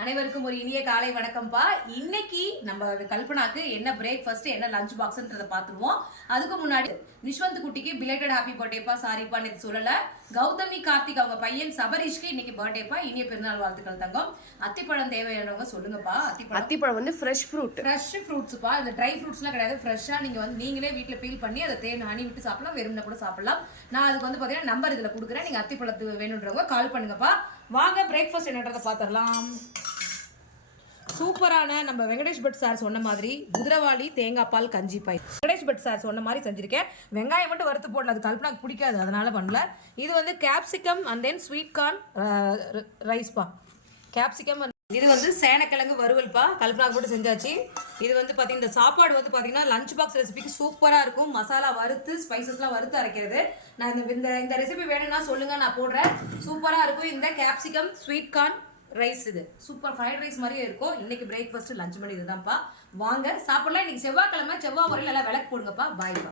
அனைவருக்கும் ஒரு இனிய காலை வணக்கம்ப்பா. இன்னைக்கு நம்ம கல்பனாக்கு என்ன பிரேக்ஃபாஸ்ட் என்ன லஞ்ச் பாக்ஸ்ன்றத பார்த்துருவோம். அதுக்கு முன்னாடி நிஷ்வந்த் குட்டிக்கு பிலேட்டட் ஹாப்பி பர்த்டேப்பா. சாரிப்பா நேற்று சொல்லல. கௌதமி கார்த்திக் அவங்க பையன் சபரீஷ்க்கு இன்னைக்கு பர்த்டேப்பா. இனிய பிறந்தநாள் வாழ்த்துக்கள் தங்கம். அத்திப்பழம் தேவையானவங்க சொல்லுங்கப்பா. அத்திப்பழம் வந்து ஃப்ரெஷ் ஃப்ரூட்ஸ்ப்பா. இந்த ட்ரை ஃப்ரூட்ஸ்லாம் கிடையாது. ஃப்ரெஷ்ஷாக நீங்கள் வந்து நீங்களே வீட்டில் பீல் பண்ணி அதை தேன் ஹனி விட்டு சாப்பிடலாம், வெறும்னா கூட சாப்பிடலாம். நான் அதுக்கு வந்து பார்த்தீங்கன்னா நம்பர் இதில் கொடுக்குறேன். நீங்கள் அத்திப்பழத்துக்கு வேணுன்றவங்க கால் பண்ணுங்கப்பா. வாங்க பிரேக்ஃபாஸ்ட் என்னன்றதை பார்த்துடலாம். சூப்பரான நம்ம வெங்கடேஷ் பட் சார் சொன்ன மாதிரி குதிரவாளி தேங்காய் பால் கஞ்சி பாய். வெங்கடேஷ் பட் சார் சொன்ன மாதிரி செஞ்சிருக்கேன். வெங்காயம் மட்டும் வறுத்து போடல, அது கல்பனாக்கு பிடிக்காது, அதனால பண்ணல. இது வந்து capsicum and then sweet corn ரைஸ்ப்பா. கேப்சிகம் இது வந்து சேனக்கிழங்கு வறுவல்ப்பா. கல்பனாக்கு போட்டு செஞ்சாச்சு. இது வந்து பார்த்தீங்கன்னா இந்த சாப்பாடு வந்து பார்த்தீங்கன்னா லஞ்ச் பாக்ஸ் ரெசிபிக்கு சூப்பராக இருக்கும். மசாலா வறுத்து ஸ்பைசஸ்லாம் வறுத்து அரைக்கிறது. நான் இந்த ரெசிபி வேணும்னா சொல்லுங்கள், நான் போடுறேன். சூப்பராக இருக்கும். இந்த கேப்சிகம் ஸ்வீட் கார்ன் ரைஸ் இது சூப்பர் ஃப்ரைட் ரைஸ் மாதிரியே இருக்கும். இன்னைக்கு பிரேக்ஃபாஸ்ட் லஞ்ச் மணி இதுதான்ப்பா. வாங்க சாப்பிடலாம். இன்னைக்கு செவ்வாய்க்கிழமை, செவ்வாய் முறையில் எல்லாம் விளக்கு போடுங்கப்பா. பாய்ப்பா.